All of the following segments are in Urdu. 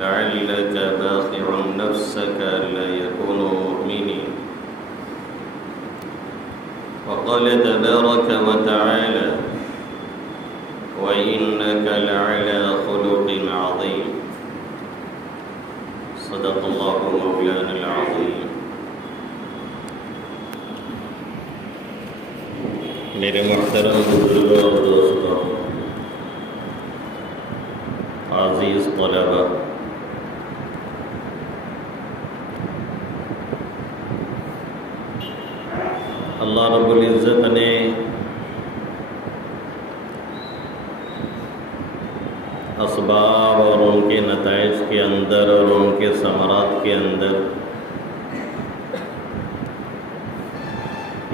لعلك باخع نفسك ألا يكونوا مؤمنين. وقال تبارك وتعالى: وإنك لعلى خلق عظيم. صدق الله مولانا العظيم. میرے محترم بزرگوں اور دوستوں، عزیز طلباء، اللہ رب العزت نے اسباب اور ان کے نتائج کے اندر اور ان کے ثمرات کے اندر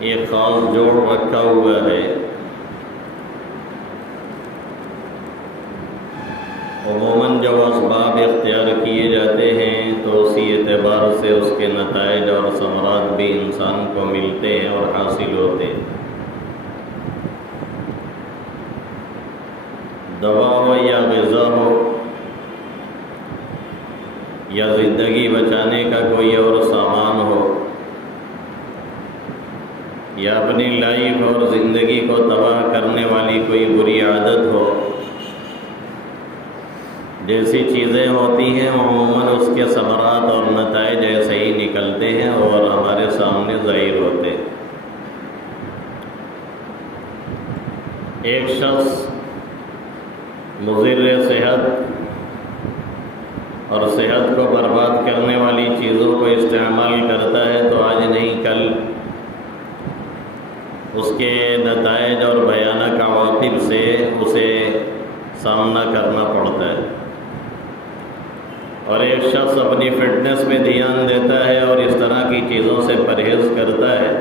ایک خاص جوڑ رکھا ہوا ہے۔ عموماً جب اسباب اختیار کیے جاتے ہیں تو اسی اعتبار سے اس کے نتائج اور ثمرات بھی انسان کو ملتے ہیں اور حاصل ہوتے ہیں۔ دوا ہو یا غذا ہو یا زندگی بچانے کا کوئی اور سامان ہو یا اپنی لائف اور زندگی کو تباہ کرنے والی کوئی بری عادت ہو، جیسی چیزیں ہوتی ہیں عموماً اس کے ثمرات اور نتائج ایسے ہی نکلتے ہیں اور ہمارے سامنے ظاہر ہوتے ہیں۔ ایک شخص مضر صحت اور صحت کو برباد کرنے والی چیزوں کو استعمال کرتا ہے تو آج نہیں کل اس کے نتائج اور بھیانک عواقب سے اسے سامنا کرنا پڑتا ہے۔ اور ایک شخص اپنی فٹنس میں دھیان دیتا ہے اور اس طرح کی چیزوں سے پرہیز کرتا ہے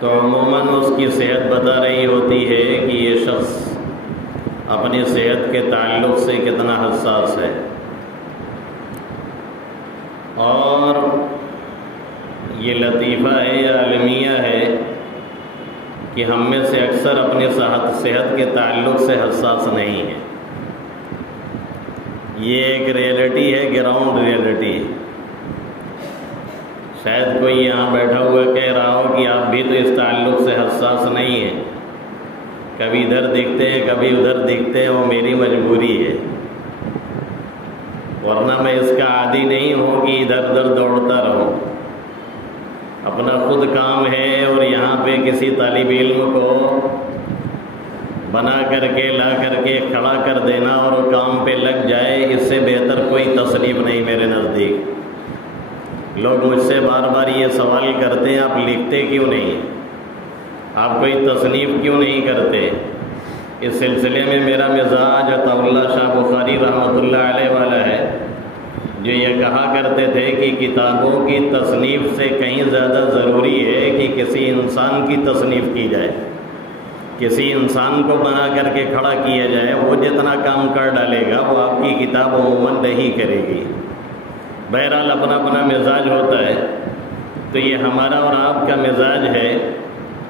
تو عموماً اس کی صحت بتا رہی ہوتی ہے کہ یہ شخص اپنی صحت کے تعلق سے کتنا حساس ہے۔ اور یہ لطیفہ ہے یا المیہ ہے کہ ہم میں سے اکثر اپنی صحت کے تعلق سے حساس نہیں ہیں۔ یہ ایک ریئلٹی ہے، گراؤنڈ ریئلٹی ہے۔ شاید کوئی یہاں بیٹھا ہوا کہہ رہا ہو کہ آپ بھی تو اس تعلق سے حساس نہیں ہیں، کبھی ادھر دکھتے ہیں کبھی ادھر دکھتے ہیں، وہ میری مجبوری ہے، ورنہ میں اس کا عادی نہیں ہوں کہ ادھر ادھر دوڑتا رہوں۔ اپنا خود کام ہے اور یہاں پہ کسی طالب علم کو بنا کر کے لا کر کے کھڑا کر دینا اور وہ کام پہ لگ جائے، اس سے بہتر کوئی تصنیف نہیں میرے نزدیک۔ لوگ مجھ سے بار بار یہ سوال کرتے ہیں آپ لکھتے کیوں نہیں، آپ کوئی تصنیف کیوں نہیں کرتے؟ اس سلسلے میں میرا مزاج عطا اللہ شاہ بخاری رحمۃ اللہ علیہ والا ہے، جو یہ کہا کرتے تھے کہ کتابوں کی تصنیف سے کہیں زیادہ ضروری ہے کہ کسی انسان کی تصنیف کی جائے، کسی انسان کو بنا کر کے کھڑا کیا جائے، وہ جتنا کام کر ڈالے گا وہ آپ کی کتاب عموماً نہیں کرے گی۔ بہرحال اپنا اپنا مزاج ہوتا ہے، تو یہ ہمارا اور آپ کا مزاج ہے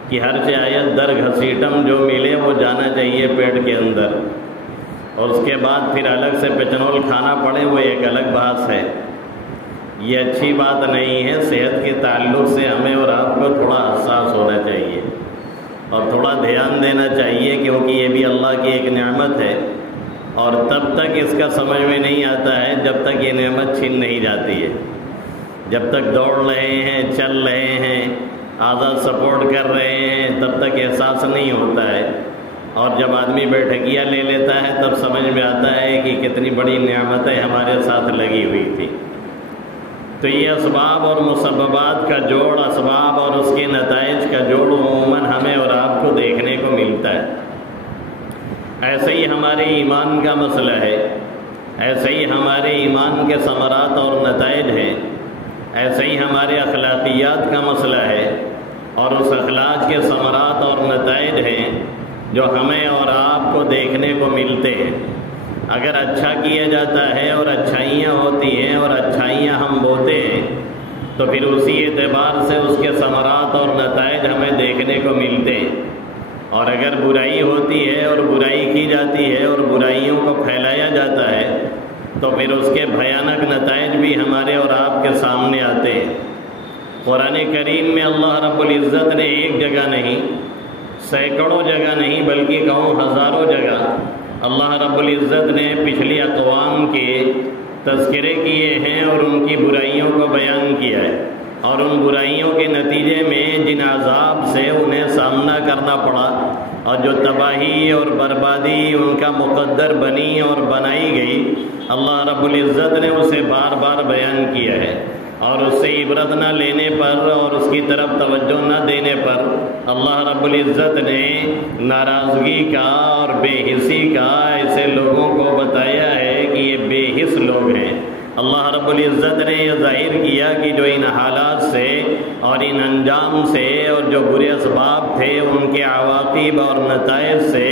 کہ ہر آیت در گھسیٹم جو ملے وہ جانا چاہیے پیٹ کے اندر، اور اس کے بعد پھر الگ سے پچنول کھانا پڑے وہ ایک الگ بات ہے۔ یہ اچھی بات نہیں ہے۔ صحت کے تعلق سے ہمیں اور آپ کو تھوڑا حساس ہونا چاہیے اور تھوڑا دھیان دینا چاہیے، کیونکہ یہ بھی اللہ کی ایک نعمت ہے، اور تب تک اس کا سمجھ میں نہیں آتا ہے جب تک یہ نعمت چھین نہیں جاتی ہے۔ جب تک دوڑ رہے ہیں، چل رہے ہیں، اعضاء سپورٹ کر رہے ہیں، تب تک احساس نہیں ہوتا ہے، اور جب آدمی بیٹھکیاں لے لیتا ہے تب سمجھ میں آتا ہے کہ کتنی بڑی نعمتیں ہمارے ساتھ لگی ہوئی تھی۔ تو یہ اسباب اور مسببات کا جوڑ، اسباب اور اس کے نتائج کا جوڑ عموماً ہمیں اور آپ کو دیکھنے کو ملتا ہے۔ ایسے ہی ہمارے ایمان کا مسئلہ ہے، ایسے ہی ہمارے ایمان کے ثمرات اور نتائج ہیں، ایسے ہی ہمارے اخلاقیات کا مسئلہ ہے، اور اس اخلاق کے ثمرات اور نتائج ہیں جو ہمیں اور آپ کو دیکھنے کو ملتے ہیں۔ اگر اچھا کیا جاتا ہے اور اچھائیاں ہوتی ہیں اور اچھائیاں ہم بوتے ہیں تو پھر اسی اعتبار سے اس کے ثمرات اور نتائج ہمیں دیکھنے کو ملتے ہیں، اور اگر برائی ہوتی ہے اور برائی کی جاتی ہے اور برائیوں کو پھیلایا جاتا ہے تو پھر اس کے بھیانک نتائج بھی ہمارے اور آپ کے سامنے آتے ہیں۔ قرآن کریم میں اللہ رب العزت نے ایک جگہ نہیں، سینکڑوں جگہ نہیں، بلکہ کہوں ہزاروں جگہ اللہ رب العزت نے پچھلی اقوام کے تذکرے کیے ہیں اور ان کی برائیوں کو بیان کیا ہے، اور ان برائیوں کے نتیجے میں جن عذاب سے انہیں سامنا کرنا پڑا اور جو تباہی اور بربادی ان کا مقدر بنی اور بنائی گئی، اللہ رب العزت نے اسے بار بار بیان کیا ہے، اور اس سے عبرت نہ لینے پر اور اس کی طرف توجہ نہ دینے پر اللہ رب العزت نے ناراضگی کا اور بے حسی کا ایسے لوگوں کو بتایا ہے کہ یہ بے حس لوگ ہیں۔ اللہ رب العزت نے یہ ظاہر کیا کہ جو ان حالات سے اور ان انجام سے اور جو برے اسباب تھے ان کے عواقب اور نتائج سے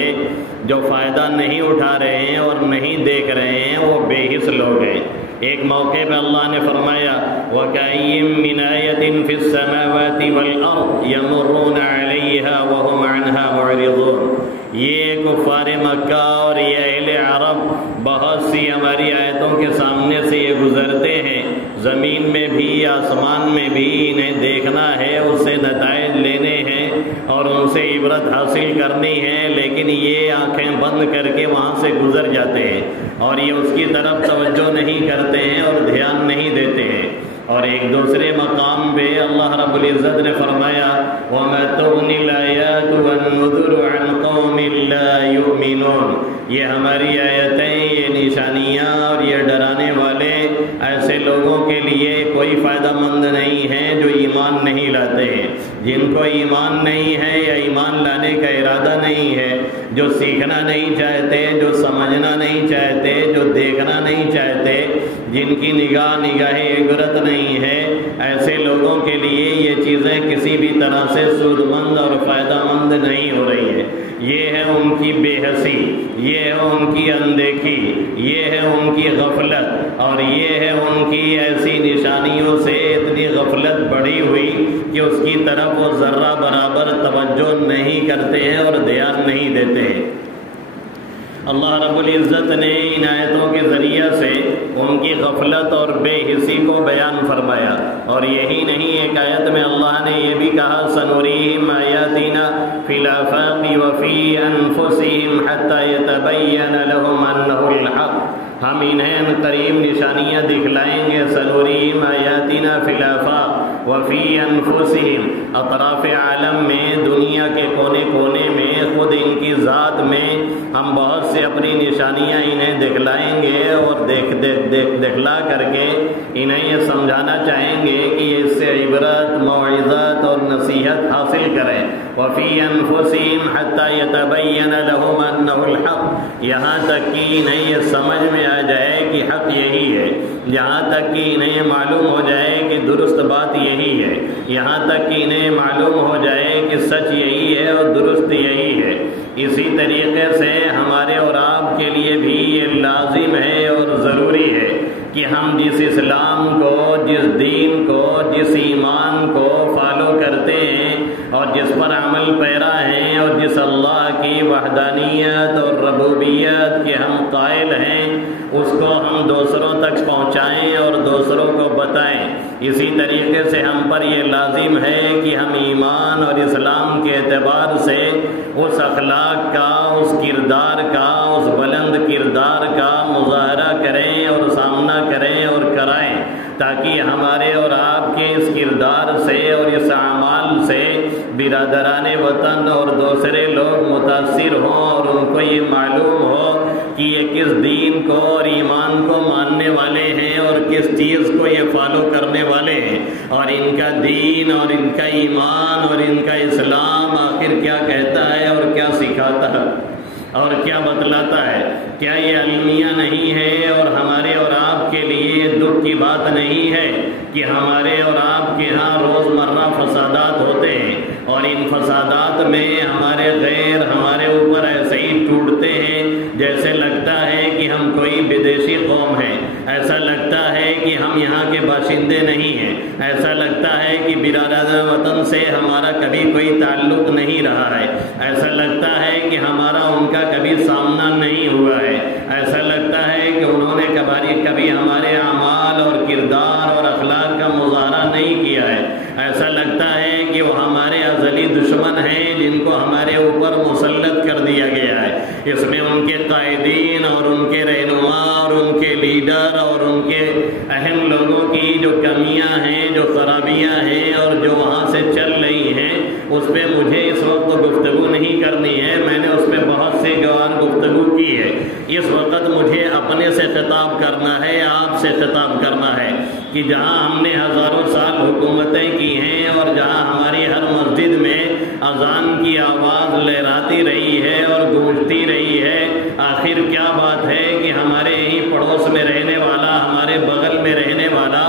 جو فائدہ نہیں اٹھا رہے ہیں اور نہیں دیکھ رہے ہیں وہ بے حس لوگ ہیں۔ ایک موقع پہ اللہ نے فرمایا وَكَأَيٍّ مِّنْ آيَةٍ فِي السَّمَاوَاتِ وَالْأَرْضِ يَمُرُّونَ عَلَيْهَا وَهُمْ عَنْهَا مُعْرِضُونَ۔ یہ کفار مکہ اور یہ اہل عرب بہت سی ہماری آیتوں کے سامنے سے یہ گزرتے ہیں، زمین میں بھی آسمان میں بھی انہیں دیکھنا ہے، اس سے نتائج لینے ہیں اور ان سے عبرت حاصل کرنی ہے، لیکن یہ آنکھیں بند کر کے وہاں سے گزر جاتے ہیں اور یہ اس کی طرف توجہ نہیں کرتے ہیں اور دھیان نہیں دیتے ہیں۔ اور ایک دوسرے مقام پہ اللہ رب العزت نے فرمایا وَمَا تُغْنِ الْآيَاتُ وَالنُّذُرُ عَنْ قَوْمٍ لَا يُؤْمِنُونَ۔ یہ ہماری آیتیں، یہ نشانیاں اور یہ ڈرانے والے ایسے لوگوں کے لیے کوئی فائدہ مند نہیں ہیں جو ایمان نہیں لاتے ہیں، جن کو ایمان نہیں ہے یا ایمان لانے کا ارادہ نہیں ہے، جو سیکھنا نہیں چاہتے، جو سمجھنا نہیں چاہتے، جو دیکھنا نہیں چاہتے، جن کی نگاہ عبرت نہیں ہے، ایسے لوگوں کے لیے یہ چیزیں کسی بھی طرح سے سود مند اور فائدہ مند نہیں ہو رہی ہیں۔ یہ ہے ان کی بے حسی، یہ ہے ان کی اندیکھی، یہ ہے ان کی غفلت، اور یہ ہے ان کی ایسی نشانیوں سے اتنی غفلت بڑھی ہوئی کہ اس کی طرف وہ ذرہ برابر توجہ نہیں کرتے ہیں اور دھیان نہیں دیتے ہیں۔ اللہ رب العزت نے ان آیتوں کے ذریعے سے ان کی غفلت اور بے حسی کو بیان فرمایا، اور یہی نہیں، ایک آیت میں اللہ نے یہ بھی کہا سَنُرِيهِمْ آيَاتِنَا فِي الْآفَاقِ وَفِي أَنفُسِهِمْ حَتَّى يَتَبَيَّنَ لَهُمْ أَنَّهُ الْحَقُّ۔ ہم انہیں قریب نشانیاں دکھلائیں گے، سنوریم آیاتنا فی الآفاق وفی انفسہم، اطراف عالم میں، دنیا کے کونے کونے میں، خود ان کی ذات میں ہم بہت سے اپنی نشانیاں انہیں دکھلائیں گے، اور دکھلا کر کے انہیں یہ سمجھانا چاہیں گے کہ اس سے عبرت، موعظت اور نصیحت حاصل کریں۔ وفی انفسہم حتی یتبین لہم انہ الحق، یہاں تک کہ انہیں یہ سمجھ میں آ جائے کہ حق یہی ہے، یہاں تک کہ انہیں معلوم ہو جائے کہ درست بات یہی ہے، یہاں تک کہ انہیں معلوم ہو جائے کہ سچ یہی ہے اور درست یہی ہے۔ اسی طریقے سے ہمارے اور آپ کے لیے بھی یہ لازم ہے اور ضروری ہے کہ ہم جس اسلام کو، جس دین کو، جس ایمان کو فالو کرتے ہیں اور جس پر عمل پیرا ہیں اور جس اللہ کی وحدانیت اور ربوبیت کے ہم قائل ہیں، اس کو ہم دوسروں تک پہنچائیں اور دوسروں کو بتائیں۔ اسی طریقے سے ہم پر یہ لازم ہے کہ ہم ایمان اور اسلام کے اعتبار سے اس اخلاق کا، اس کردار کا، اس بلند کردار کا مظاہرہ کریں اور سامنا کریں اور کرائیں، تاکہ ہمارے اور آپ کے اس کردار سے اور اس اعمال سے برادران وطن اور دوسرے لوگ متاثر ہوں اور ان کو یہ معلوم ہو کہ یہ کس دین کو اور ایمان کو ماننے والے ہیں اور کس چیز کو یہ فالو کرنے والے ہیں، اور ان کا دین اور ان کا ایمان اور ان کا اسلام آخر کیا کہتا ہے اور کیا سکھاتا ہے اور کیا بتلاتا ہے۔ کیا یہ المیہ نہیں ہے اور ہمارے اور آپ کے لیے دکھ کی بات نہیں ہے کہ ہمارے اور آپ کے ہاں روزمرہ فسادات ہوتے ہیں، اور ان فسادات میں ہمارے غیر ہمارے اوپر ایسے ہی ٹوٹتے ہیں جیسے لگتا ہے کہ ہم کوئی بدیشی قوم ہے، ایسا لگتا ہے کہ ہم یہاں کے باشندے نہیں ہیں، ایسا لگتا ہے کہ برادران وطن سے ہمارا کبھی کوئی تعلق نہیں رہا ہے، ایسا لگتا ہے کہ ہمارا ان کا کبھی سامنا نہیں ہوا ہے، ایسا لگتا ہے کہ انہوں نے کبھی ہمارے اعمال اور کردار اور اخلاق کا مظاہرہ نہیں کیا ہے. ایسا لگتا ہے کہ وہ ہمارے ازلی دشمن ہیں جن کو ہمارے اوپر مسلط کر دیا گیا ہے. اس میں ان کے قائدین اور ان کے رہنما اور ان کے لیڈر اور ان کے اہم لوگوں کی جو کمیاں ہیں، جو خرابیاں ہیں اور جو وہاں سے چل رہی ہیں، اس پہ مجھے اس وقت گفتگو نہیں کرنی ہے. میں نے اس پہ بہت سی گوار گفتگو کی ہے. اس وقت مجھے اپنے سے خطاب کرنا ہے، آپ سے خطاب کرنا ہے کہ جہاں ہم نے ہزاروں سال حکومتیں کی ہیں اور جہاں ہماری ہر مسجد میں اذان کی آواز لہراتی رہی ہے اور گونجتی رہی ہے، آخر کیا بات ہے کہ ہمارے ہی پڑوس میں رہنے والا، ہمارے بغل میں رہنے والا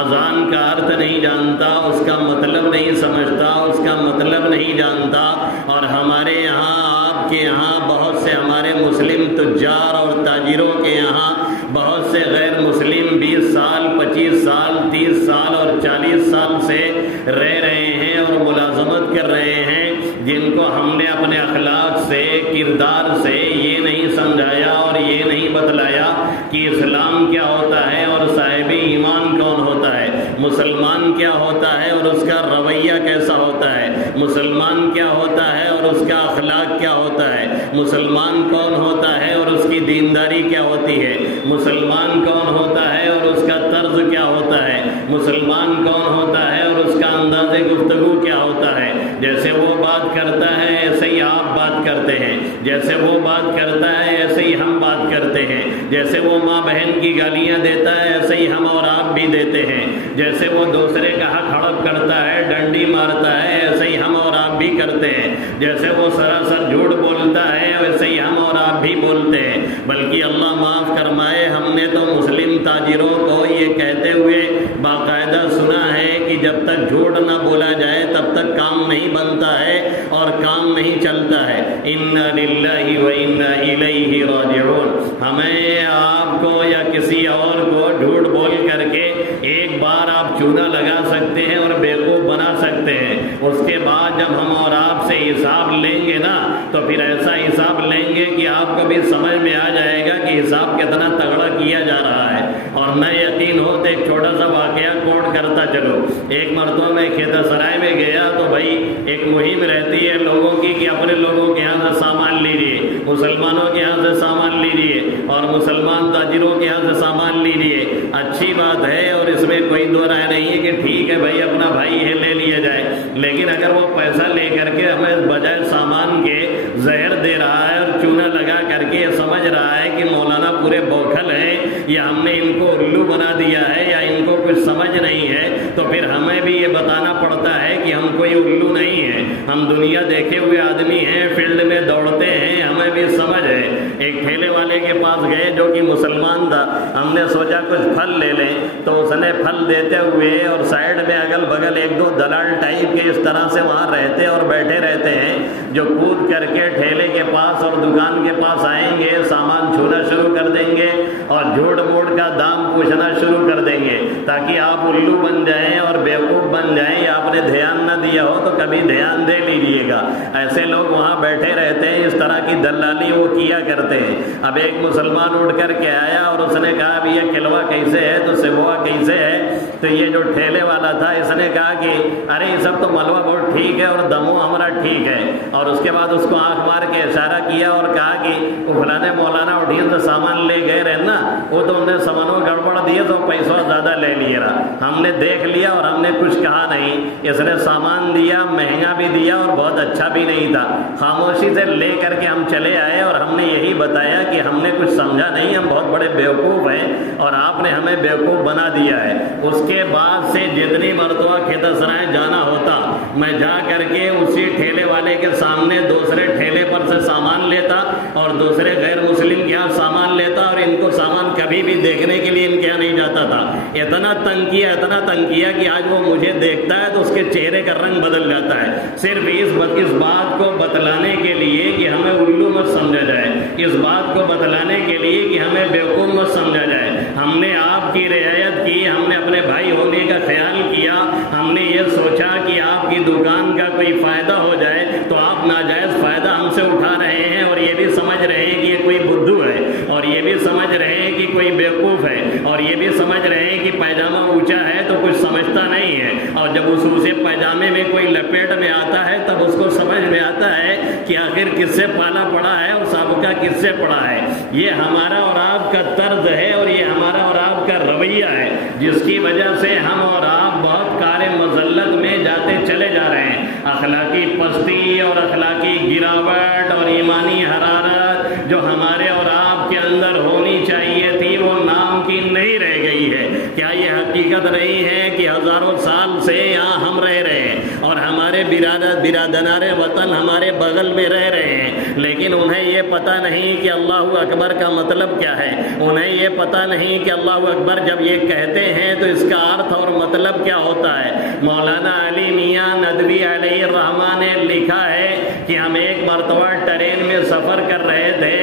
اذان کا ارتھ نہیں جانتا، اس کا مطلب نہیں سمجھتا، اس کا مطلب نہیں جانتا، اور ہمارے یہاں، آپ کے یہاں بہت سے ہمارے مسلم تجار اور تاجروں کے یہاں بہت سے غیر مسلم 20 سال 25 سال 30 سال اور 40 سال سے رہ رہے ہیں اور ملازمت کر رہے ہیں، جن کو ہم نے اپنے اخلاق سے، کردار سے یہ نہیں سمجھایا اور یہ نہیں بتلایا کہ اسلام کیا ہوتا ہے اور صاحب ایمان کون ہوتا ہے، مسلمان کیا ہوتا ہے اور اس کا رویہ کیسا ہوتا ہے، مسلمان کیا ہوتا ہے اور اس کا اخلاق کیا ہوتا ہے، مسلمان کون ہوتا ہے اور اس کی دینداری کیا ہوتی ہے، مسلمان کون ہوتا ہے اور اس کا طرز کیا ہوتا ہے، مسلمان کون ہوتا ہے اور اس کا انداز گفتگو کیا ہوتا ہے. جیسے وہ بات کرتا ہے ایسے ہی آپ بات کرتے ہیں، جیسے وہ بات کرتا ہے ایسے ہی ہم بات کرتے ہیں، جیسے وہ ماں بہن کی گالیاں دیتا ہے ایسے ہی ہم اور آپ بھی دیتے ہیں، جیسے وہ دوسرے کا حق ہڑپ کرتا ہے، ڈنڈی مارتا ہے، ایسے ہی ہم اور آپ بھی کرتے ہیں، جیسے وہ سراسر جھوٹ بولتا ہے ویسے ہی ہم اور آپ بھی بولتے ہیں. بلکہ اللہ معاف فرمائے، ہم نے تو مسلم تاجروں کو یہ کہتے ہوئے باقاعدہ سنا ہے کہ جب تک جھوٹ نہ بولا جائے تب تک کام نہیں بنتا ہے اور کام نہیں چلتا ہے. انا للہ و انا الیہ راجعون. ہمیں، آپ کو یا کسی اور کو جھوٹ بول کر کے ایک بار آپ چونا لگا سکتے ہیں اور بیوقوف بنا سکتے ہیں، اس کے بعد جب ہم اور آپ سے حساب لیں گے نا تو پھر ایسا حساب لیں گے کہ آپ کو بھی سمجھ میں آ جائے گا کہ حساب کتنا تگڑا کیا جا رہا ہے. اور نہ یقین ہو تو ایک چھوٹا سا واقعہ کوٹ کرتا چلو. ایک مرتبہ میں کھیتا سرائے میں گیا تو بھائی ایک مہم رہتی ہے لوگوں کی کہ اپنے لوگوں کے یہاں سے سامان لیجیے، مسلمانوں کے یہاں سے سامان لیجیے اور مسلمان تاجروں کے یہاں سے سامان لیجیے. اچھی بات ہے اور اس میں کوئی دو رائے نہیں ہے کہ ٹھیک ہے بھائی اپنا بھائی ہے لے لیا جائے، لیکن اگر وہ پیسہ لے کر کے ہمیں بجائے سامان کے زہر دے رہا ہے اور چونا لگا کر کے سمجھ رہا ہے کہ مولانا پورے بوکھل ہیں یا ہم نے ان کو الو بنا دیا ہے یا ان کو کچھ سمجھ نہیں ہے، تو پھر ہمیں بھی یہ بتانا پڑتا ہے کہ ہم کوئی الو نہیں ہیں، ہم دنیا دیکھے ہوئے آدمی ہیں، فیلڈ میں دوڑتے ہیں، ہمیں بھی سمجھ ہے. ایک ٹھیلے والے کے پاس گئے جو کہ مسلمان تھا، ہم نے سوچا کچھ پھل لے لیں تو اس نے پھل دیتے ہوئے اور سائڈ میں اگل بگل ایک دو دلال ٹائپ کے اس طرح سے وہاں رہتے اور بیٹھے رہتے ہیں جو کود کر کے ٹھیلے کے پاس اور دکان کے پاس آئیں گے، سامان چھونا شروع کر دیں گے اور جھوٹ موٹ کا دام پوچھنا شروع کر دیں گے تاکہ آپ الو بن جائیں اور بیوقوف بن جائیں، یا آپ نے دھیان نہ دیا ہو تو کبھی دھیان دے لیجیے گا. ایسے لوگ وہاں بیٹھے رہتے ہیں، اس طرح کی دلالی وہ کیا کرتے ہیں. اب ایک مسلمان اٹھ کر کے آیا اور اس نے کہا اب یہ کلوا کیسے ہے تو سیبوا کیسے ہے، تو یہ جو ٹھیلے والا تھا اس نے کہا کہ ارے یہ سب تو ملوا بہت ٹھیک ہے اور دمو ہمارا ٹھیک ہے، اور اس کے بعد اس کو آنکھ مار کے اشارہ کیا اور کہا کہ وہ فلانے مولانا اٹھین سے سامان لے گئے رہے نا، وہ تو انہیں سامانوں گڑبڑ دیے تو پیسہ زیادہ لے لیے رہا، ہم نے دیکھ لیا اور ہم نے کچھ کہا نہیں. اس نے سامان دیا، مہنگا بھی دیا اور بہت اچھا بھی نہیں تھا، خاموشی سے لے کر کے ہم چلے آئے اور ہم نے یہی بتایا کہ ہم نے کچھ سمجھا نہیں، ہم بہت بڑے بیوقوف ہیں اور آپ نے ہمیں بیوقوف بنا دیا ہے. اس کے بعد سے جتنی مرتبہ کھیتا سرائے جانا ہوتا میں جا کر کے اسی ٹھیلے والے کے سامنے دوسرے ٹھیلے پر سے سامان لیتا اور دوسرے غیر مسلم کے یہاں سامان لیتا اور ان کو سامان کبھی بھی دیکھنے کے لیے ان کے یہاں نہیں جاتا تھا. اتنا تنگ کیا کہ آج وہ مجھے دیکھتا ہے تو اس کے چہرے کا رنگ بدل جاتا ہے، صرف اس بات کو بتلانے کے لیے کہ ہمیں الو مت سمجھا جائے، اس بات کو بتلانے کے لیے کہ ہمیں بیوقوف مت سمجھا جائے. ہم نے آپ کی رعایت کی، ہم نے اپنے بھائی ہونے کا خیال کیا، ہم نے یہ سوچا کہ آپ کی دکان کا کوئی فائدہ ہو جائے تو آپ ناجائز فائدہ ہم سے اٹھا رہے ہیں اور یہ بھی سمجھ رہے ہیں کہ یہ کوئی بدھو ہے اور یہ بھی سمجھ رہے ہیں کہ کوئی بیوقوف ہے اور یہ بھی سمجھ رہے ہیں کہ پیجامہ اونچا ہے تو کچھ سمجھتا نہیں ہے، اور جب اسے پیجامے میں کوئی لپیٹ میں آتا ہے تب اس کو سمجھ میں آتا ہے کہ آخر کس سے پالا پڑا ہے اور سابقہ کس سے پڑا ہے۔ یہ ہمارا اور آپ کا طرز ہے اور یہ ہمارا اور آپ کا رویہ ہے، جس کی وجہ سے ہم اور آپ بہت کار مذلت میں جاتے چلے جا رہے ہیں۔ اخلاقی پستی اور اخلاقی گراوٹ اور ایمانی حرارت جو ہمارے اور آپ کے اندر ہونی چاہیے تھی وہ نام کی نہیں رہ گئی ہے۔ کیا یہ حقیقت نہیں ہے کہ ہزاروں سال سے یہاں ہم رہ رہے ہیں اور ہمارے برادران وطن ہمارے بغل میں رہ رہے ہیں، لیکن انہیں یہ پتہ نہیں کہ اللہ اکبر کا مطلب کیا ہے، انہیں یہ پتہ نہیں کہ اللہ اکبر جب یہ کہتے ہیں تو اس کا ارتھ اور مطلب کیا ہوتا ہے۔ مولانا علی میاں ندوی علیہ الرحمہ نے لکھا ہے کہ ہم ایک مرتبہ ٹرین میں سفر کر رہے تھے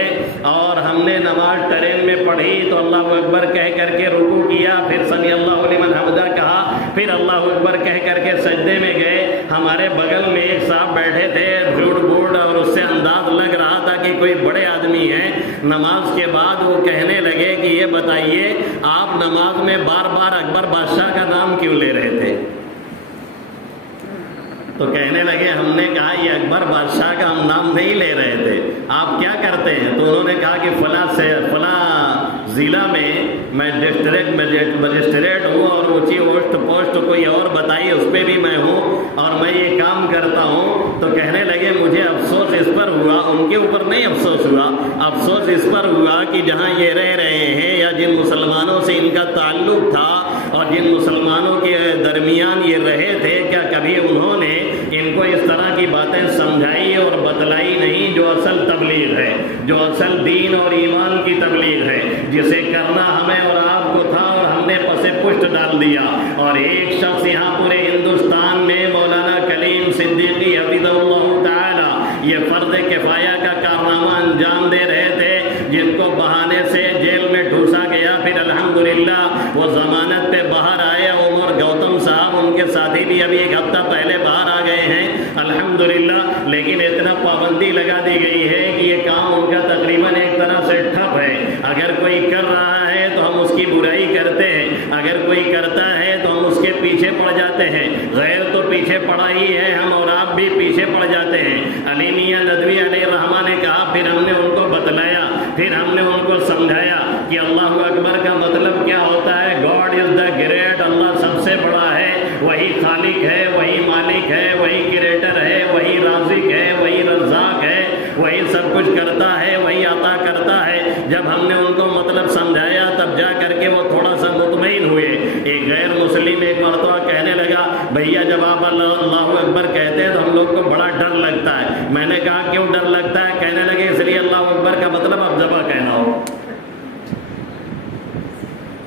اور ہم نے نماز ٹرین میں پڑھی تو اللہ اکبر کہہ کر کے رکوع کیا، پھر سمی اللہ لمن حمدہ کہا، پھر اللہ اکبر کہہ کر کے سجدے میں گئے۔ ہمارے بغل میں ایک صاحب بیٹھے تھے بھوڑ بھوڑ، اور اس سے انداز لگ رہا تھا کہ کوئی بڑے آدمی ہیں۔ نماز کے بعد وہ کہنے لگے کہ یہ بتائیے آپ نماز میں بار بار اکبر بادشاہ کا نام کیوں لے رہے تھے؟ تو کہنے لگے ہم نے کہا یہ اکبر بادشاہ کا ہم نام نہیں لے رہے تھے، آپ کیا کرتے ہیں؟ تو انہوں نے کہا کہ فلاں ضلع میں میں ڈسٹرکٹ مجسٹریٹ ہوں اور اونچی پوسٹ کوئی اور بتائی اس پہ بھی میں ہوں اور میں یہ کام کرتا ہوں۔ تو کہنے لگے مجھے افسوس اس پر ہوا، ان کے اوپر نہیں افسوس ہوا، افسوس اس پر ہوا کہ جہاں یہ رہ رہے ہیں یا جن مسلمانوں سے ان کا تعلق تھا اور جن مسلمانوں کے درمیان یہ رہے تھے، کیا کبھی انہوں نے ان کو اس طرح کی باتیں سمجھائی اور بتلائی نہیں جو اصل تبلیغ ہے، جو اصل دین اور ایمان کی تبلیغ ہے، جسے کرنا ہمیں اور آپ کو تھا اور ہم نے پسے پشت ڈال دیا۔ اور ایک شخص یہاں پورے ہندوستان میں مولانا کلیم صدیقی حفظہ اللہ تعالی یہ فرض کفایہ کا کارنامہ انجام دے رہے تھے، جن کو بہانے سے جیل میں ڈھوسا گیا، پھر الحمدللہ وہ ضمانت پہ باہر آئے۔ عمر گوتم صاحب ان کے ساتھی بھی ابھی ایک ہفتہ پہلے باہر آ گئے ہیں الحمدللہ، لیکن اتنا پابندی لگا دی گئی ہے کہ یہ کام ان کا تقریباً ایک طرح سے ٹھپ ہے۔ اگر کوئی کر رہا ہے تو ہم اس کی برائی کرتے ہیں، اگر کوئی کرتا ہے تو ہم اس کے پیچھے پڑ جاتے ہیں۔ غیر تو پیچھے پڑا ہی ہے، ہم اور آپ بھی پیچھے پڑ جاتے ہیں۔ علی میاں ندوی علیہ الرحمہ نے کہا، پھر ہم نے ان کو بتلایا، پھر ہم نے ان کو سمجھایا کہ اللہ اکبر کا مطلب کیا ہوتا ہے۔ گاڈ از دا گریٹ، اللہ سب سے بڑا ہے، وہی خالق ہے، وہی مالک ہے، وہی کریٹر ہے، وہی رازق ہے، وہی رزاق ہے، وہی سب کچھ کرتا ہے، وہی عطا کرتا ہے۔ جب ہم نے ان کو مطلب سمجھایا تب جا کر کے وہ تھوڑا سا مطمئن ہوئے۔ ایک غیر مسلم ایک مرتبہ کہنے لگا، بھیا جب آپ اللہ اکبر کہتے ہیں تو ہم لوگ کو بڑا ڈر لگتا ہے۔ میں نے کہا کیوں ڈر لگتا ہے؟ کہنے لگے اس لیے اللہ اکبر کا مطلب اب ذبح کہنا ہو،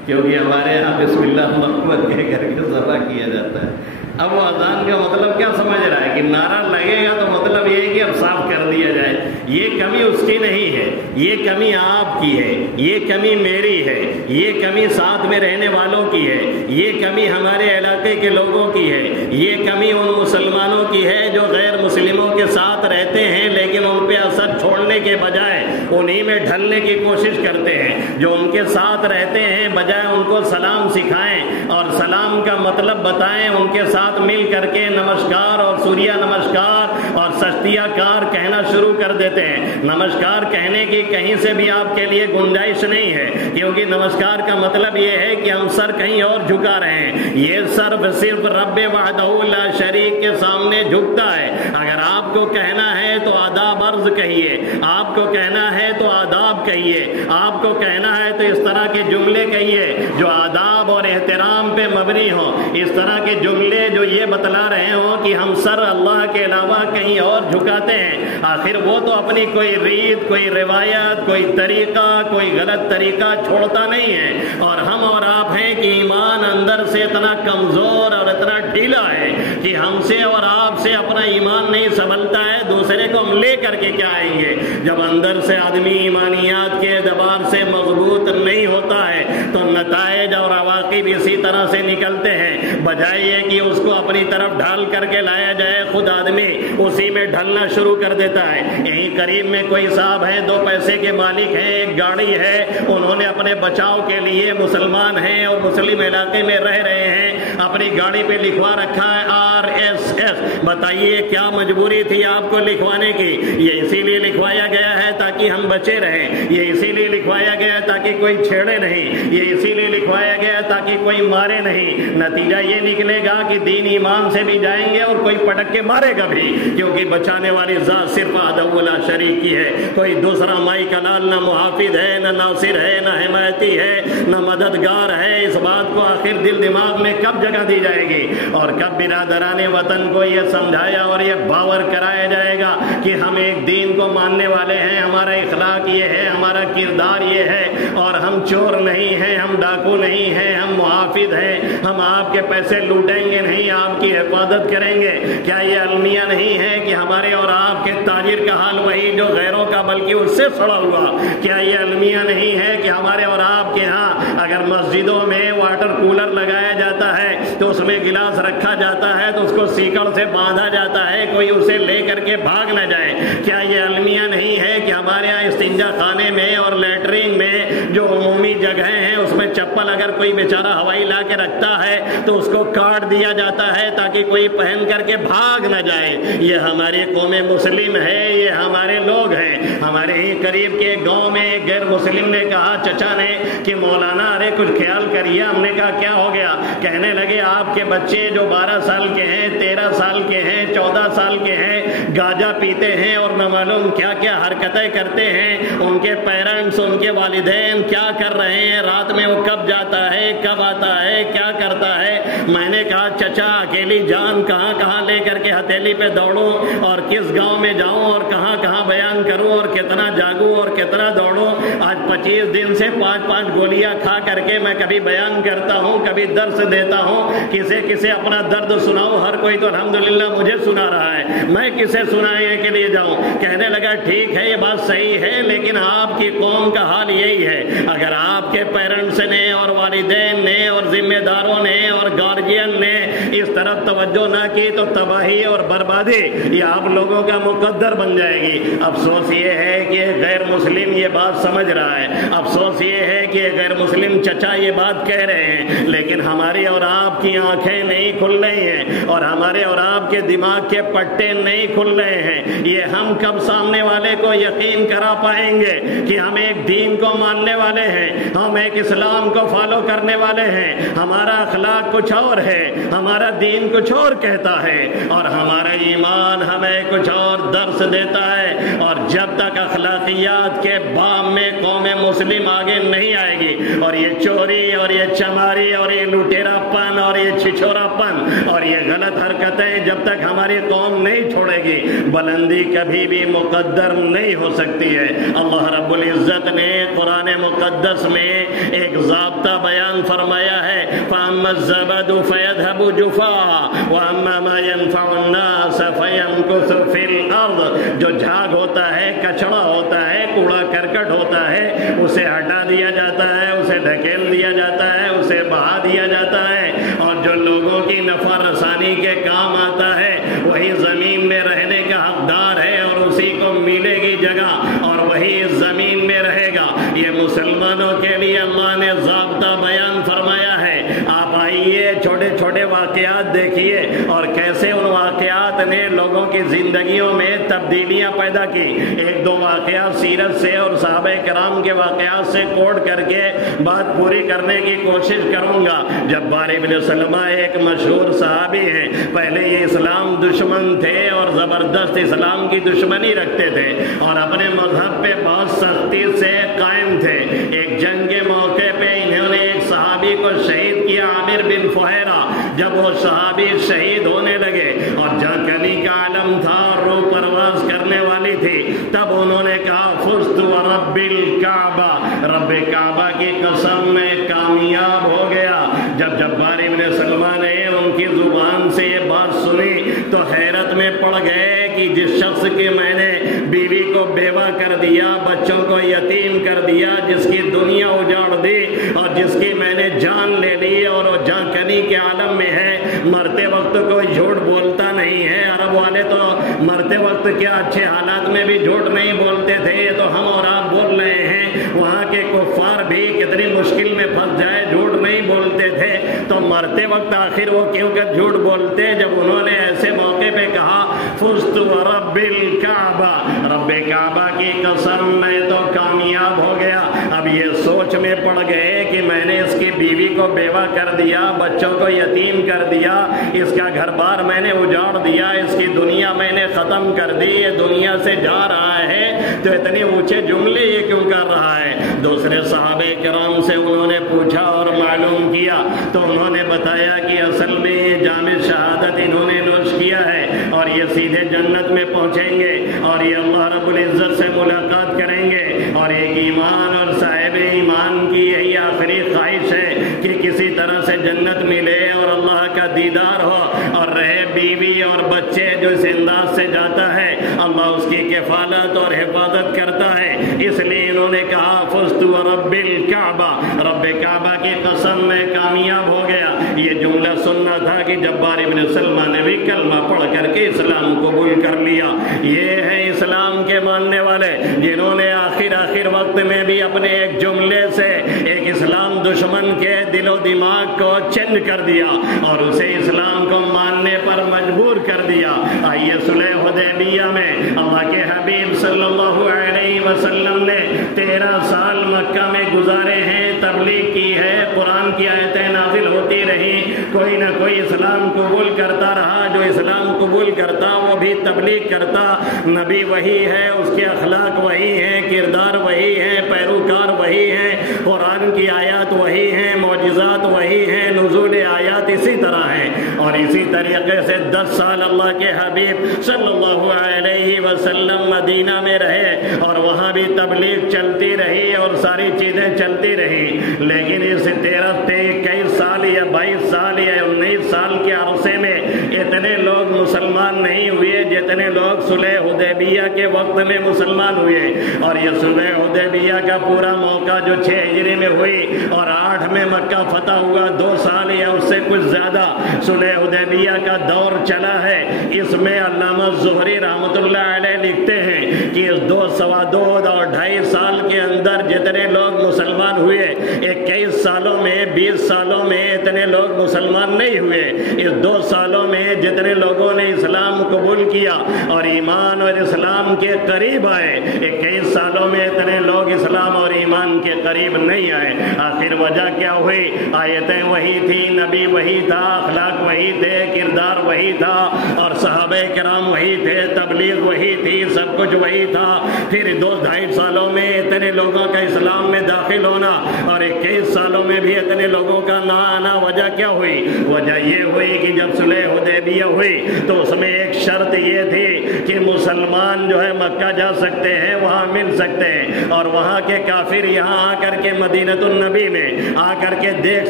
کیونکہ ہمارے یہاں بسم اللہ محمد کہہ کر کے ذبح کیا جاتا ہے۔ اب وہ اذان کا مطلب کیا سمجھ رہا ہے کہ نعرہ لگے گا تو مطلب یہ ہے کہ اب صاف کر دیا جائے۔ یہ کمی اس کی نہیں ہے، یہ کمی آپ کی ہے، یہ کمی میری ہے، یہ کمی ساتھ میں رہنے والوں کی ہے، یہ کمی ہمارے علاقے کے لوگوں کی ہے، یہ کمی ان مسلمانوں کی ہے جو غیر مسلموں کے ساتھ رہتے ہیں لیکن ان پہ اثر چھوڑنے کے بجائے انہی میں ڈھلنے کی کوشش کرتے ہیں۔ جو ان کے ساتھ رہتے ہیں بجائے ان کو سلام سکھائیں اور سلام کا مطلب بتائیں، ان کے ساتھ مل کر کے نمسکار اور سوریہ نمسکار اور سستیا کار کہنا شروع کر دیتے ہیں۔ نمسکار کہنے کی کہیں سے بھی آپ کے لیے گنجائش نہیں ہے، کیونکہ نمسکار کا مطلب یہ ہے کہ ہم سر کہیں اور جھکا رہے ہیں۔ یہ سر صرف رب وحدہ لا شریک کے سامنے جھکتا ہے۔ اگر آپ کو کہنا ہے تو آداب عرض کہیے، آپ کو کہنا ہے تو آداب کہیے، آپ کو کہنا ہے تو اس طرح کے جملے کہیے جو آداب اور احترام پہ مبنی ہوں، اس طرح کے جملے جو یہ بتلا رہے ہوں کہ ہم سر اللہ کے علاوہ کہیں اور جھکاتے ہیں۔ آخر وہ تو اپنی کوئی ریت، کوئی روایت، کوئی طریقہ، کوئی غلط طریقہ چھوڑتا نہیں ہے، اور ہم اور آپ ہیں کہ ایمان اندر سے اتنا کمزور اور اتنا ڈھیلا ہے کہ ہم سے اور آپ سے اپنا ایمان نہیں سنبھلتا ہے، دوسرے کو ہم لے کر کے کیا آئیں گے؟ جب اندر سے آدمی ایمانیات کے اعتبار سے مضبوط نہیں ہوتا ہے تو نتائج اور عواقب عواقب اسی طرح سے نکلتے ہیں، بجائے یہ کہ اس کو اپنی طرف ڈھال کر کے لایا جائے، خود آدمی اسی میں ڈھلنا شروع کر دیتا ہے۔ یہیں قریب میں کوئی صاحب ہیں، 2 پیسے کے مالک ہیں، ایک گاڑی ہے، انہوں نے اپنے بچاؤ کے لیے، مسلمان ہیں اور مسلم علاقے میں رہ رہے ہیں، اپنی گاڑی پہ لکھوا رکھا ہے RSS۔ بتائیے کیا مجبوری تھی آپ کو لکھوانے کی؟ یہ اسی لیے لکھوایا گیا ہے تاکہ ہم بچے رہیں، یہ اسی لیے لکھوایا گیا ہے تاکہ کوئی چھیڑے نہیں، یہ اسی لیے لکھوایا گیا ہے تاکہ کوئی مارے نہیں۔ نتیجہ یہ نکلے گا کہ دین ایمان سے بھی جائیں گے اور کوئی پٹک کے مارے گا بھی، کیونکہ بچانے والی ذات صرف وحدہ لا شریک کی ہے، کوئی دوسرا مائی کلال نہ محافظ ہے، نہ ناصر ہے، نہ حمایتی ہے، نہ مددگار ہے۔ اس بات کو آخر دل دماغ میں کب جگہ دی جائے گی اور کب برادران وطن کو یہ سمجھایا اور یہ باور کرایا جائے گا کہ ہم ایک دین کو ماننے والے ہیں، ہمارا اخلاق یہ ہے، ہمارا کردار یہ ہے، اور ہم چور نہیں ہیں، ہم ڈاکو نہیں ہیں، ہم محافظ ہیں، ہم آپ کے پیسے لوٹیں گے نہیں، آپ کی حفاظت کریں گے۔ کیا یہ المیہ نہیں ہے کہ ہمارے اور آپ کے تاجر کا حال وہی جو غیروں کا بلکہ اس سے سڑا ہوا؟ کیا یہ المیہ نہیں ہے کہ ہمارے اور آپ کے ہاں اگر مسجدوں میں واٹر کولر لگایا جاتا ہے تو اس میں گلاس رکھا جاتا ہے تو اس کو سیکڑ سے باندھا جاتا ہے، کوئی اسے لے کر کے بھاگ نہ جائے؟ کیا یہ المیہ نہیں ہے کہ ہمارے یہاں استنجا خانے میں اور لیٹرین میں جو عمومی جگہیں ہیں اس میں چپل اگر کوئی بیچارہ ہوائی لا کے رکھتا ہے تو اس کو کاٹ دیا جاتا ہے تاکہ کوئی پہن کر کے بھاگ نہ جائے؟ یہ ہماری قوم مسلم ہے، یہ ہمارے لوگ ہیں۔ ہمارے ہی قریب کے گاؤں میں ایک غیر مسلم نے کہا چچا نے کہ مولانا ارے کچھ خیال کریے۔ ہم نے کہا کیا ہو گیا؟ کہنے لگے آپ کے بچے جو 12 سال کے ہیں، 13 سال کے ہیں، 14 سال کے ہیں، گاجا پیتے ہیں اور نہ معلوم کیا کیا حرکتیں کرتے ہیں، ان کے پیرنٹس، ان کے والدین کیا کر رہے ہیں، رات میں وہ کب جاتا ہے، کب آتا ہے، کیا کرتا ہے۔ میں نے کہا چچا اکیلی جان کہاں کہاں لے کر کے ہتھیلی پہ دوڑوں اور کس گاؤں میں جاؤں اور کہاں کہاں بیان کروں اور کتنا جاگوں اور کتنا دوڑوں؟ آج 25 دن سے 5 گولیاں کھا کر کے میں کبھی بیان کرتا ہوں، کبھی درس دیتا ہوں، کسے اپنا درد سناؤں؟ ہر کوئی تو الحمدللہ مجھے سنا رہا ہے، میں کسے سنانے کے لیے جاؤں؟ کہنے لگا ٹھیک ہے یہ بات صحیح ہے، لیکن آپ کی قوم کا حال یہی ہے، اگر آپ کے پیرنٹس نے اور والدین نے اور ذمہ داروں نے اور گارجین نے اس طرف توجہ نہ کی تو تباہی اور بربادی یہ آپ لوگوں کا مقدر بن جائے گی۔ افسوس یہ ہے کہ غیر مسلم یہ بات سمجھ رہا ہے، افسوس یہ ہے کہ غیر مسلم چچا یہ بات کہہ رہے ہیں، لیکن ہماری اور آپ کی آنکھیں نہیں کھل رہی ہیں اور ہمارے اور آپ کے دماغ کے پٹے نہیں کھل رہے ہیں۔ یہ ہم کب سامنے والے کو یقین کرا پائیں گے کہ ہم ایک دین کو ماننے والے ہیں، ہم ایک اسلام کو فالو کرنے والے ہیں، ہمارا اخلاق کچھ اور ہے، ہمارا دین کچھ اور کہتا ہے اور ہمارا ایمان ہمیں کچھ اور درس دیتا ہے؟ اور جب تک اخلاقیات کے بام میں قوم مسلم آگے نہیں آئے گی اور یہ چوری اور یہ چماری اور یہ لٹیرا پن اور یہ چھچورا پن اور یہ غلط حرکتیں جب تک ہماری قوم نہیں چھوڑے گی، بلندی کبھی بھی مقدر نہیں ہو سکتی ہے۔ اللہ رب العزت نے قرآن مقدس میں ایک ضابطہ بیان فرمایا ہے، فَأَمَّا الزَّبَدُ فَيَذْهَبُ جُفَاءً وَأَمَّا مَا يَنفَعُ النَّاسَ فَيَمْكُثُ فِي الْأَرْضِ۔ جو جھاگ ہوتا ہے، کچڑا ہوتا ہے، کوڑا کرکٹ ہوتا ہے، اسے ہٹا دیا جاتا ہے، اسے ڈھکیل دیا جاتا ہے، اسے بہا دیا جاتا ہے، اور جو لوگوں کی نفع رسانی کے کام آتا ہے وہی زمین میں رہنے کا حقدار ہے اور اسی کو ملے گی جگہ اور وہی زمین میں رہے گا۔ یہ مسلمانوں کے لیے اللہ نے ضابطہ بیان فرمایا ہے۔ آپ آئیے چھوٹے چھوٹے واقعات دیکھیے اور کیسے ان واقعات نے لوگوں کی زندگیوں میں تبدیلیاں پیدا کی۔ 1-2 واقعات سیرت سے اور صحابہ کرام کے واقعات سے کوٹ کر کے بات پوری کرنے کی کوشش کروں گا۔ جبار بن سلمہ ایک مشہور صحابی ہیں، پہلے یہ اسلام دشمن تھے اور زبردست اسلام کی دشمنی رکھتے تھے اور اپنے مذہب پہ بہت سختی سے قائم تھے۔ ایک جنگ کے موقع پہ انہوں نے ایک صحابی کو شہید کیا، عامر بن فہیرہ۔ جب وہ صحابی شہید ہونے لگے اور جنگلی کا عالم تھا، روح پرواز کرنے والی تھی، تب انہوں نے کہا فزت ورب الکعبہ، رب کعبہ کی قسم میں کامیاب ہو گیا۔ جب جب جبار ابن سلمہ نے ان کی زبان سے یہ بات سنی تو حیرت میں پڑ گئے کہ جس شخص کی میں نے بیوی کو بیوہ کر دیا، بچوں کو یتیم کر دیا، جس کی دنیا اجاڑ دی اور جس کی میں نے جان لے لی اور وہ جان کنی کے عالم میں ہے، مرتے وقت کوئی جھوٹ بولتا نہیں ہے۔ عرب والے تو مرتے وقت کیا اچھے حالات میں بھی جھوٹ نہیں بولتے تھے، یہ تو ہم اور آپ بول رہے ہیں۔ وہاں کے کفار بھی کتنی مشکل میں پھنس جائے جھوٹ نہیں بولتے تھے، تو مرتے وقت آخر وہ کیوں کر جھوٹ بولتے؟ جب انہوں نے ایسے موقع پہ کہا فزت ورب الکعبہ، رب کعبہ کی قسم میں تو کامیاب ہو گیا، اب یہ سوچ میں پڑ گئے کہ میں نے اس کی بیوی کو بیوہ کر دیا، بچوں کو یتیم کر دیا، اس کا گھر بار میں نے اجاڑ دیا، اس کی دنیا میں نے ختم کر دی، یہ دنیا سے جا رہا ہے تو اتنے اونچے جملے یہ کیوں کر رہا ہے؟ دوسرے صحابہ کرام سے انہوں نے پوچھا اور معلوم کیا تو انہوں نے بتایا کہ اصل میں یہ جام شہادت انہوں نے نوش کیا ہے اور یہ سیدھے جنت میں پہنچیں گے اور یہ اللہ رب العزت سے ملاقات کریں گے، اور ایک ایمان اور صاحب ایمان کی یہی آخری خواہش ہے کہ کسی طرح سے جنت ملے اور اللہ کا دیدار ہو، اور رہے بیوی اور بچے جو اس انداز سے جاتا ہے اللہ اس کی کفالت اور حفاظت کرتا ہے۔ اس لیے انہوں نے کہا فزت ورب الکعبہ، رب کعبہ کی قسم میں کامیاب ہو گیا۔ یہ جملہ سننا تھا کہ جبار ابن سلمہ نے بھی کلمہ پڑھ کر کے اسلام قبول کر لیا۔ یہ ہے اسلام کے ماننے والے جنہوں نے آخر وقت میں بھی اپنے ایک جملے سے ایک اسلام دشمن کے دل و دماغ کو چینج کر دیا اور اسے اسلام کو ماننے پر مجبور کر دیا۔ آئیے صلح حدیبیہ میں اللہ کے حبیب صلی اللہ علیہ وسلم نے 13 سال مکہ میں گزارے ہیں، تبلیغ کی ہے، قرآن کی آیتیں نازل ہوتی رہی، کوئی نہ کوئی اسلام قبول کرتا رہا، جو اسلام قبول کرتا وہ بھی تبلیغ کرتا۔ نبی وہی ہے، اس کے اخلاق وہی ہیں، کردار وہی ہیں، پیروکار وہی ہیں، قرآن کی آیات وہی ہیں، معجزات وہی ہیں، نزول آیات اسی طرح ہیں۔ اور اسی طریقے سے 10 سال اللہ کے حبیب صلی اللہ علیہ وسلم مدینہ میں رہے اور وہاں بھی تبلیغ چلتی رہی اور ساری چیزیں چلتی رہی، لیکن اس 23 سال یا 22 سال یا 19 سال کے عرصے میں اتنے لوگ مسلمان نہیں ہوئے جتنے لوگ صلح حدیبیہ کے وقت میں مسلمان ہوئے۔ اور یہ صلح حدیبیہ کا پورا موقع جو 6 ہجری میں ہوئی اور 8 میں مکہ فتح ہوا، 2 سال یا اس سے کچھ زیادہ صلح حدیبیہ کا دور چلا ہے۔ اس میں علامہ زہری رحمۃ اللہ علیہ لکھتے ہیں کہ اس 2 سوا 2 اور 2.5 سال کے اندر جتنے لوگ مسلمان ہوئے، 21 سالوں میں 20 سالوں میں اتنے لوگ مسلمان نہیں ہوئے۔ اس 2 سالوں میں جتنے لوگوں نے اسلام قبول کیا اور ایمان اور اسلام کے قریب آئے، 21 سالوں میں اتنے لوگ اسلام اور ایمان کے قریب نہیں آئے۔ آخر وجہ کیا ہوئی؟ آیتیں وہی تھی، نبی وہی تھا، اخلاق وہی تھے، کردار وہی تھا، اور صحابہ کرام وہی تھے، تبلیغ وہی تھی، سب کچھ وہی تھا۔ پھر 2-2.5 سالوں میں اتنے لوگوں کا اسلام میں داخل ہونا اور 21 سالوں میں بھی اتنے لوگوں کا نہ آنا، وجہ کیا ہوئی؟ وجہ یہ ہوئی کہ جب صلح حدیبیہ ہوئی تو اس میں ایک شرط یہ تھی کہ مسلمان جو ہے مکہ جا سکتے ہیں، وہاں مل سکتے ہیں، اور وہاں کے کافر یہاں آ کر کے مدینۃ النبی میں آ کر کے دیکھ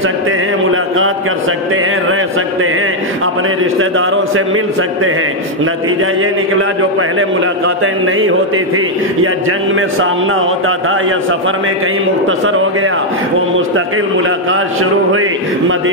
سکتے ہیں، ملاقات کر سکتے ہیں، رہ سکتے ہیں، اپنے رشتہ داروں سے مل سکتے ہیں۔ نتیجہ یہ نکلا جو پہلے ملاقاتیں نہیں ہوتی تھی یا جنگ میں سامنا ہوتا تھا یا سفر میں کہیں مختصر ہو گیا، وہ مستقل ملاقات شروع ہوئی۔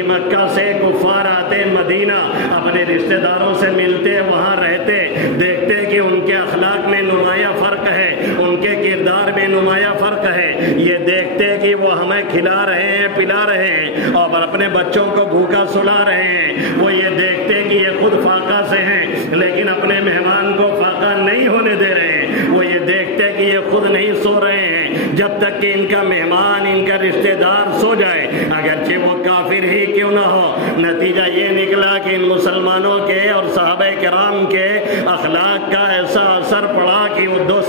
مکہ سے کفار آتے مدینہ، اپنے رشتہ داروں سے ملتے، وہاں رہتے، دیکھتے کہ ان کے اخلاق میں نمایاں فرق ہے، ان کے کردار میں نمایاں فرق ہے، یہ دیکھتے کہ وہ ہمیں کھلا رہے ہیں، پلا رہے ہیں اور اپنے بچوں کو بھوکا سلا رہے ہیں، وہ یہ دیکھتے کہ یہ خود فاقہ سے ہیں لیکن اپنے مہمان کو فاقہ نہیں ہونے دے رہے ہیں، وہ یہ دیکھتے کہ یہ خود نہیں سو رہے ہیں جب تک کہ ان کا مہمان، ان کا رشتہ دار سو جائے، اگرچہ وہ کافر ہی کیوں نہ ہو۔ نتیجہ یہ نکلا کہ ان مسلمانوں کے اور صحابہ کرام کے اخلاق کا ایسا اثر پڑا کہ وہ 2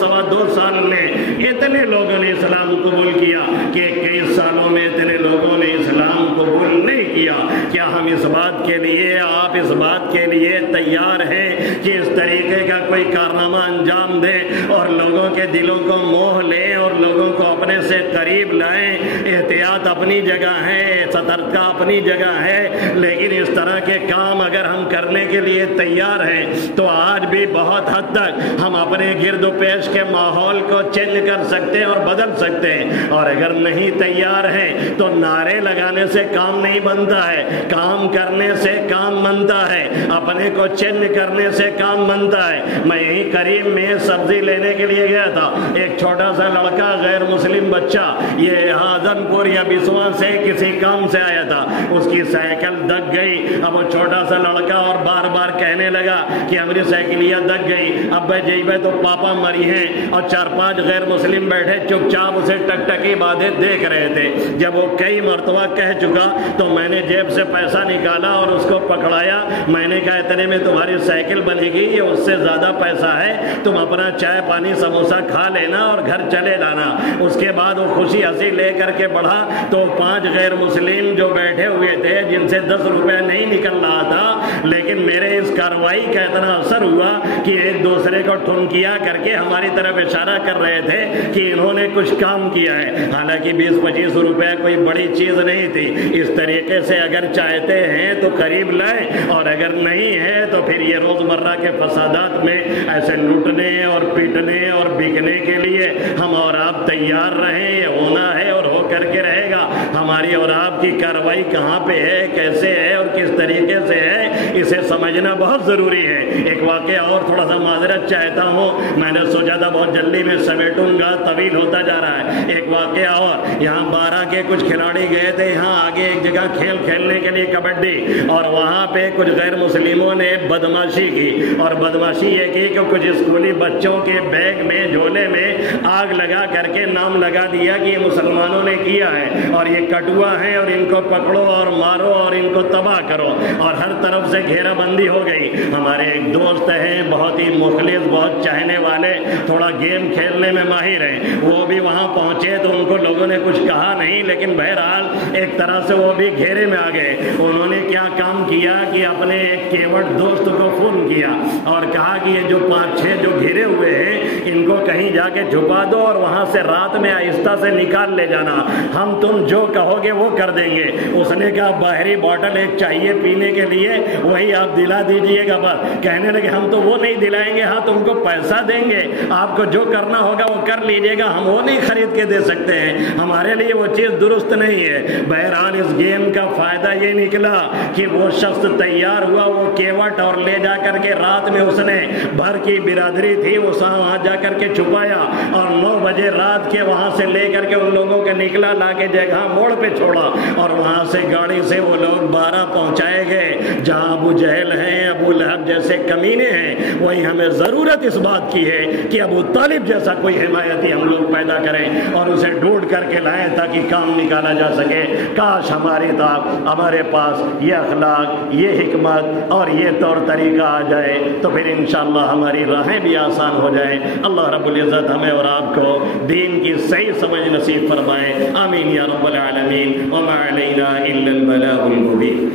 سال میں اتنے لوگوں نے اسلام قبول کیا کہ 21 سالوں میں اتنے لوگوں نے اسلام قبول نہیں کیا۔ کیا ہم اس بات کے لیے آپ آپ اس بات کے لیے تیار ہیں کہ اس طریقے کا کوئی کارنامہ انجام دیں اور لوگوں کے دلوں کو موہ لیں اور لوگوں کو اپنے سے قریب لائیں؟ احتیاط اپنی جگہ ہے، سترکہ اپنی جگہ ہے، لیکن اس طرح کے کام اگر ہم کرنے کے لیے تیار ہیں تو آج بھی بہت حد تک ہم اپنے گرد و پیش کے ماحول کو چینج کر سکتے ہیں اور بدل سکتے ہیں۔ اور اگر نہیں تیار ہیں تو نعرے لگانے سے کام نہیں بنتا ہے، کام کرنے سے کام بنتا ہے، اپنے کو چینج کرنے سے کام بنتا ہے۔ میں یہی قریب میں سبزی لینے کے لیے گیا تھا، ایک چھوٹا سا لڑکا غیر مسلم بچہ یہ اعظم پور یا بسواں سے کسی کام سے آیا تھا، اس کی سائیکل دگ گئی۔ اب وہ چھوٹا سا لڑکا اور بار بار کہنے لگا کہ ہماری سائیکلیاں دگ گئی، اب بھائی جیبے تو پاپا مری ہیں، اور 4-5 غیر مسلم بیٹھے چپ چاپ اسے ٹک ٹکی باتیں دیکھ رہے تھے۔ جب وہ کئی مرتبہ کہہ چکا تو میں نے جیب سے پیسہ نکالا اور اس کو پکڑایا، میں نے کہا اتنے میں تمہاری سائیکل بنے گی، یہ اس سے زیادہ پیسہ ہے، تم اپنا چائے پانی سموسہ کھا لینا اور گھر چلے لانا۔ اس کے بعد وہ خوشی ہنسی لے کر کے بڑھا تو 5 غیر مسلم جو بیٹھے ہوئے تھے جن سے 10 روپے نہیں نکل رہا تھا، لیکن میرے اس کارروائی کا اتنا اثر ہوا کہ ایک دوسرے کو ٹھنکیا کر کے ہماری طرف اشارہ کر رہے تھے کہ انہوں نے کچھ کام کیا ہے، حالانکہ 20-25 روپے کوئی بڑی چیز نہیں تھی۔ اس طریقے سے اگر چاہتے ہیں تو قریب لائیں، اور اگر نہیں ہے تو پھر یہ روزمرہ کے فسادات میں ایسے لوٹنے اور پیٹنے اور بکنے کے لیے ہم اور آپ تیار رہیں۔ یہ ہونا ہے اور ہو کر کے رہے گا۔ ہماری اور آپ کی کارروائی کہاں پہ ہے، کیسے ہے اور کس طریقے سے ہے، اسے سمجھنا بہت ضروری ہے۔ ایک واقعہ اور تھوڑا سا معذرت چاہتا ہوں، میں نے سوچا تھا بہت جلدی میں سمیٹوں گا، طویل ہوتا جا رہا ہے۔ ایک واقعہ اور، یہاں 12 کے کچھ کھلاڑی گئے تھے یہاں آگے ایک جگہ کھیل کھیلنے کے لیے کبڈی، اور وہاں پہ کچھ غیر مسلموں نے بدماشی کی، اور بدماشی یہ کی کہ کچھ اسکولی بچوں کے بیگ میں جھولے میں آگ لگا کر کے نام لگا دیا کہ یہ مسلمانوں نے کیا ہے اور یہ کٹوا ہے اور ان کو پکڑو اور مارو اور ان کو تباہ کرو، اور ہر طرف سے گھیرا بندی ہو گئی۔ ہمارے ایک دوست ہیں بہت ہی مخلص، بہت چاہنے والے، تھوڑا گیم کھیلنے میں ماہر ہیں، وہ بھی وہاں پہنچے تو ان کو لوگوں نے کچھ کہا نہیں، لیکن بہرحال ایک طرح سے وہ بھی گھیرے میں آ گئے۔ انہوں نے کیا کام کیا کہ اپنے ایک کیوٹ دوست کو فون کیا اور کہا کہ یہ جو 5-6 جو گھرے ہوئے ہیں ان کو کہیں جا کے چھپا دو اور وہاں سے رات میں آہستہ سے نکال لے جانا، ہم تم جو کہو گے وہ کر دیں گے۔ اس نے کہا باہری بوتل ایک چاہیے پینے کے لیے، وہی آپ دلا دیجئے گا بس۔ کہنے لگے ہم تو وہ نہیں دلائیں گے، ہاں تم کو پیسہ دیں گے، آپ کو جو کرنا ہوگا وہ کر لیجئے گا، ہم وہ نہیں خرید کے دے سکتے ہیں، ہمارے لیے وہ چیز درست نہیں ہے۔ بہرحال اس گیم کا فائدہ یہ نکلا کہ وہ شخص تیار ہوا، وہ کیوٹ اور لے جا کر کے رات میں اس نے بھر کی برادری تھی وہ وہاں جا کر کے چھپایا، اور 9 بجے رات کے وہاں سے لے کر کے ان لوگوں کے نکلا، لا کے جگہ موڑ پہ چھوڑا، اور وہاں سے گاڑی سے وہ لوگ 12 پہنچائے گئے جہاں ابو جہل ہیں، ابو لہب جیسے کمینے ہیں۔ وہی ہمیں ضرورت اس بات کی ہے کہ ابو طالب جیسا کوئی حمایتی ہم لوگ پیدا کریں اور اسے ڈھونڈ کر کے لائیں تاکہ کام نکالا جا سکے۔ کاش ہمارے پاس یہ اخلاق، یہ حکمت اور یہ طور طریقہ آ جائے تو پھر انشاءاللہ ہماری راہیں بھی آسان ہو جائیں۔ اللہ رب العزت ہمیں اور آپ کو دین کی صحیح سمجھ نصیب فرمائے، آمین یا رب العالمین۔ وما علینا الا البلاغ المبین۔